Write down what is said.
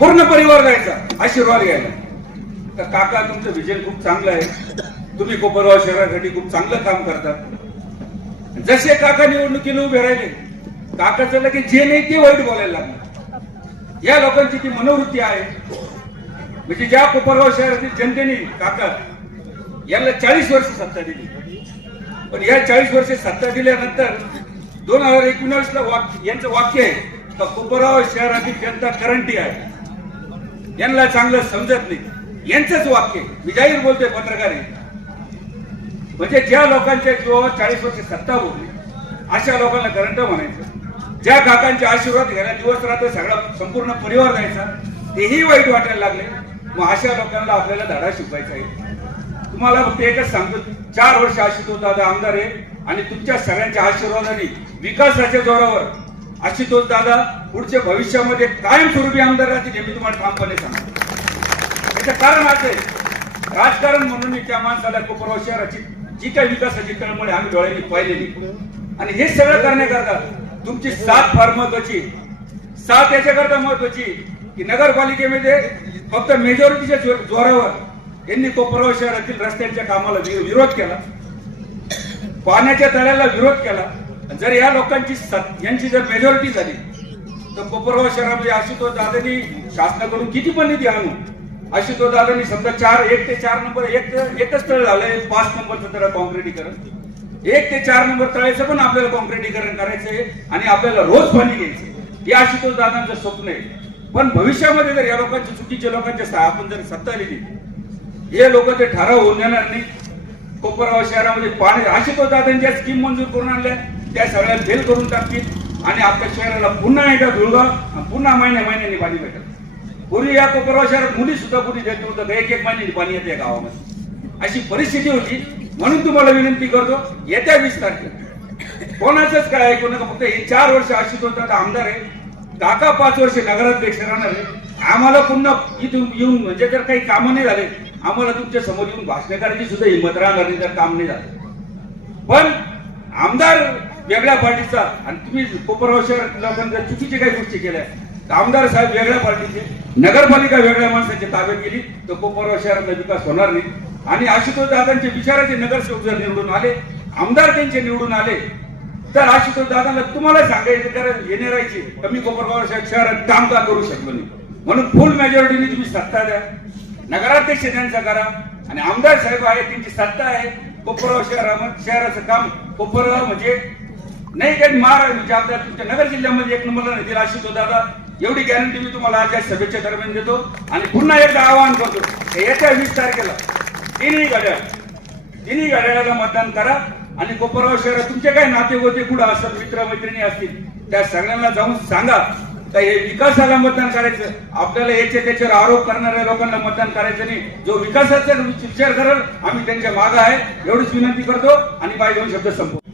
पूर्ण परिवार जायचा आशीर्वाद घ्यायला. तर काका तुमचं विजन खूप चांगलं आहे, तुम्ही कोपरगाव शहरासाठी खूप चांगलं काम करतात. जसे काका निवडणुकीला उभे राहिले, काकाचं लगेच जे नाही ते वाईट बोलायला लागलं. या लोकांची ती मनोवृत्ती आहे. म्हणजे ज्या कोपरगाव शहरातील जनतेने काका यांना 40 वर्ष सत्ता दिली, पण या 40 वर्ष सत्ता दिल्यानंतर 2019 ला यांचं वाक्य आहे का कोपरगाव शहरातील जनता करंटी आहे, यांना चांगलं समजत नाही, यांचंच वाक्य. मी जाहीर बोलतोय, पत्रकार आहे. म्हणजे ज्या लोकांच्या जीवावर 40 वर्ष सत्ता होती अशा लोकांना करंट म्हणायचं. ज्या काकांचे आशीर्वाद घ्यायला दिवस रात्र सगळा संपूर्ण परिवार जायचा, तेही वाईट वाटायला लागले. मग अशा लोकांना आपल्याला धडा शिकवायचा आहे. तुम्हाला फक्त एकच सांगतो, 4 वर्ष आशुतोष दादा आमदार आहे आणि तुमच्या सगळ्यांच्या आशीर्वादाने विकासाच्या जोरावर आशुतोष दादा पुढच्या भविष्यामध्ये कायमस्वरूपी आमदार राहतील हे मी तुम्हाला ठामपणे सांगतो. याचं कारण असं आहे, राजकारण म्हणून मी त्या माणसाला कोपरगाव शहराची जी काही विकासाची तळमळ आम्ही डोळ्यांनी पाहिलेली, आणि हे सगळं करण्याकरता तुमची साथ फार महत्वाची. साथ याच्याकरता महत्वाची की नगरपालिकेमध्ये फक्त मेजॉरिटीच्या जोरावर यांनी कोपरगाव शहरातील रस्त्यांच्या कामाला विरोध केला, पाण्याच्या तळ्याला विरोध केला. जर या लोकांची यांची जर मेजॉरिटी झाली तर कोपरगाव शहरामध्ये आशुतोष दादांनी शासनाकडून किती पण निधी आणू, आशुतोष दादांनी समजा 1 ते 4 नंबर एकच तळ झालंय, 5 नंबरचं तळ कॉन्क्रिटीकरण, 1 ते 4 नंबर तळाचं पण आपल्याला कॉन्क्रिटीकरण करायचंय आणि आपल्याला रोज पाणी घ्यायचं. हे आशुतोष दादांचं स्वप्न आहे. पण भविष्यामध्ये जर या लोकांची चुकीच्या लोकांच्या आपण जर सत्ता दिली, हे लोक ते ठराव होऊन देणार नाही. कोपरगाव शहरामध्ये पाणी आशुतोष दादांच्या स्कीम मंजूर करून आणल्या त्या सगळ्या फेल करून टाकतील आणि आपल्या शहराला पुन्हा एकदा धुळगाव, पुन्हा महिन्याने पाणी भेटेल. पूर्वी या कोपरगाव शहरात मुली सुद्धा कुठे देत नव्हतं, 1 महिन्याने पाणी येते गावामध्ये, अशी परिस्थिती होती. म्हणून तुम्हाला विनंती करतो, येत्या 20 तारखेला कोणाचंच काय ऐकू नका. फक्त हे 4 वर्ष आशुतोष दादा आमदार आहे, काका 5 वर्ष नगराध्यक्ष राहणार आहे. आम्हाला पुन्हा इथून येऊन म्हणजे जर काही कामं नाही झाले, आम्हाला तुमच्या समोर येऊन भाषण करायची सुद्धा हिंमत राहणार नाही जर काम नाही झालं. पण आमदार वेगळ्या पार्टीचा आणि तुम्ही कोपरगाव शहर लोकांच्या चुकीच्या काही गोष्टी केल्या, आमदार साहेब वेगळ्या पार्टीचे, नगरपालिका वेगळ्या माणसाच्या ताब्यात गेली तर कोपरगाव शहराचा विकास होणार नाही. आणि आशुतोष दादांचे विचाराचे नगरसेवक जर निवडून आले, आमदार त्यांचे निवडून आले, तर आशुतोष दादांना तुम्हाला सांगायचं कारण येणारायची कमी कोपरगाव शहरात काम का करू शकलो नाही. म्हणून फुल मेजॉरिटीने तुम्ही सत्ता द्या, नगराध्यक्ष त्यांचा करा आणि आमदार साहेब आहे त्यांची सत्ता आहे. कोपरगाव शहराचं काम कोपरगाव म्हणजे नाही काही मार म्हणजे आपल्या तुमच्या नगर जिल्ह्यामध्ये 1 नंबरला नाही दिला आशुतोष दादा, एवढी गॅरंटी मी तुम्हाला आज या सभेच्या दरम्यान देतो. आणि पुन्हा एकदा आवाहन करतो, येत्या 20 तारखेला तिन्ही घड्याळाला मतदान करा आणि कोपरगाव शहरात तुमचे काही नाते होते कुठं असतात, मित्र मैत्रिणी असतील, त्या सगळ्यांना जाऊन सांगा का हे विकासाला मतदान करायचं. आपल्याला याचे त्याच्यावर आरोप करणाऱ्या लोकांना मतदान करायचं नाही. जो विकासाचा विचार करेल आम्ही त्यांच्या मागे आहे, एवढीच विनंती करतो आणि 2 शब्द संपवतो.